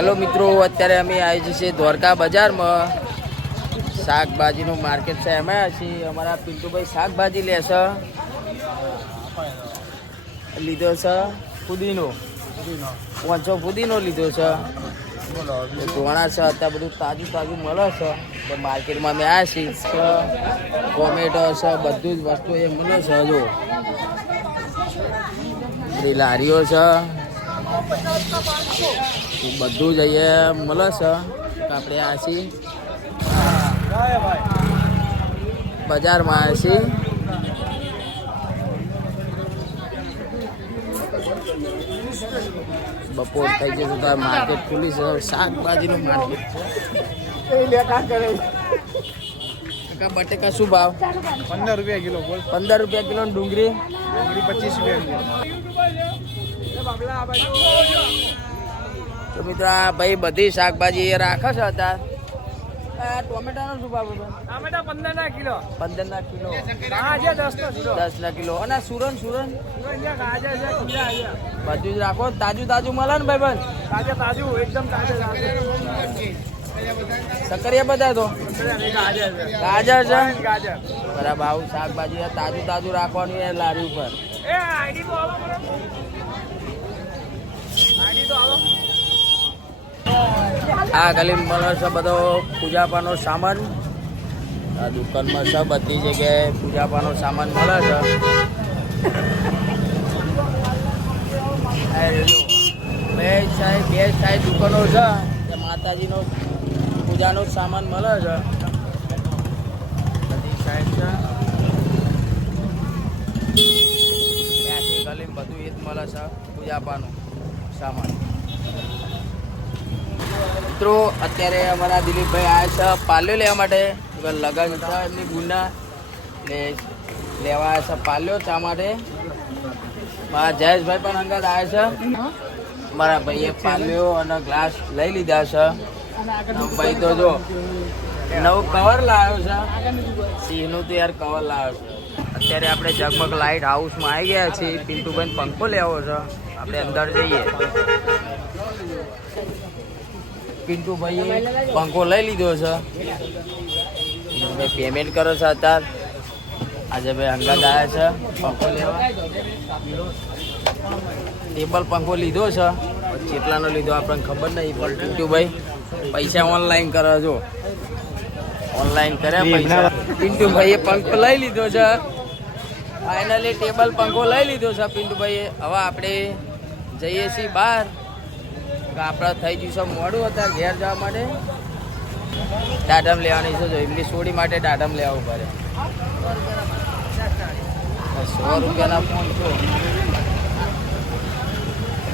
Hello मित्रों, અત્યારે અમે આવી છીએ દ્વારકા બજારમાં શાકભાજીનું માર્કેટ છે। એમાં છીએ અમારા પિન્ટુભાઈ શાકભાજી લેશે। લીધો છે ફુદીનો 500 ફુદીનો લીધો છે। ધોણા છે, અત્યારે બધું તાજું તાજું મળે છે। તો માર્કેટમાં અમે આવ્યા છીએ। ટોમેટો છે, બધું જ વસ્તુ એ મળે છે। જો બધી લારીઓ છે, બધું જ અહીંયા મળે છે। આપણે આ છીએ બજારમાં આવ્યા છીએ। બપોર થઈ જશે તો માર્કેટ ખુલ્લી છે। શાકભાજીનું માર્કેટ બટેકા શું ભાવ? 15 રૂપિયા કિલો। 15 રૂપિયા કિલો। ડુંગળી 25 રૂપિયા કિલો। તો મિત્રો આ ભાઈ બધી શાકભાજી રાખે છે અત્યારે। ટોમેટાનો શું ભાવ? ટમેટા 15 ના કિલો। 15 ના કિલો। હા છે 10 કિલો। 10 ના કિલો। અને સુરન ગાજર છે, ખીરા છે, બધું જ રાખો। તાજું તાજું મળે ને ભાઈ? તાજું તાજું એકદમ તાજું। સકરિયા બધા તો ગાજર છે ગાજર બરાબર। આવું શાકભાજી તાજું તાજું રાખવાનું એ લારી ઉપર। એ આઈડી તો આવો બરાબર, આઈડી તો આવો। આ ગલી મળે છે બધો પૂજાપાનો સામાન। આ દુકાનમાં છે બધી જગ્યાએ પૂજાપાનો સામાન મળે છે। બે સાઈડ દુકાનો છે, માતાજીનો પૂજાનો સામાન મળે છે બધી સાઈડ છે। ગલી બધું એ જ મળે છે પૂજાપાનું સામાન। મિત્રો અત્યારે અમારા દિલીપભાઈ આવ્યા છે પાલ્યો લેવા માટે। લગન છે એમની ગુના લેવા આવ્યા છે પાલ્યો ચા માટે। મારા જયેશભાઈ પણ અંગત આવ્યા છે। મારા ભાઈએ પાલ્યો અને ગ્લાસ લઈ લીધા છે। ભાઈ તો જો નવું કવર લાવ્યો છે, સિંહનું તો યાર કવર લાવ્યો છે। અત્યારે આપણે ઝગમગ લાઇટ હાઉસમાં આવી ગયા છીએ। પિન્ટુભાઈ પંખો લેવો છે, આપણે અંદર જઈએ। પિન્ટુભાઈએ પંખો લઈ લીધો છે, પેમેન્ટ કરો છે અત્યારે। આજે ભાઈ અંગત આવ્યા છે પંખો લેવા। ટેબલ પંખો લીધો છે, કેટલાનો લીધો આપણને ખબર નહીં, પણ પિન્ટુભાઈ પૈસા ઓનલાઈન કરે। જો ઓનલાઈન કર્યા પૈસા। પિન્ટુભાઈએ પંખો લઈ લીધો છે, ફાઇનલી ટેબલ પંખો લઈ લીધો છે પિન્ટુભાઈએ। હવે આપણે જઈએ છીએ બહાર, આપણે થઈ ગયું છે મોડું અત્યારે ઘેર જવા માટે। દાડમ લેવાની છે, જો એમની સોડી માટે દાડમ લેવું પડે। 100 રૂપિયાના ફોન છો,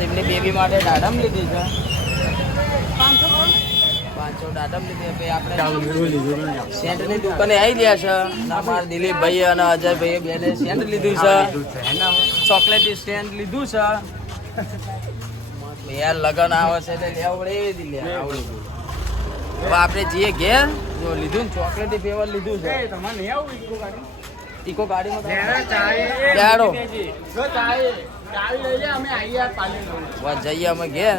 એમની બેબી માટે દાડમ લીધી છે। 500 દાડમ લીધી। ભાઈ આપણે સેન્ટની દુકાને આવી ગયા છે। અમારા દિલીપભાઈ અને અજયભાઈએ બેને સેન્ટ લીધું છે, ચોકલેટી સ્ટેન્ડ લીધું છે। યાર લગન આવે છે એટલે લેવું પડે એવી લે આવડું। હવે આપણે જઈએ ઘેર, જો લીધું ને ચોકલેટી ફ્લેવર લીધું છે। તમારે નહીં આવું ઈકો ગાડીમાં ચાવી લઈ લે, અમે આવીએ પાલી જઈએ અમે ઘેર।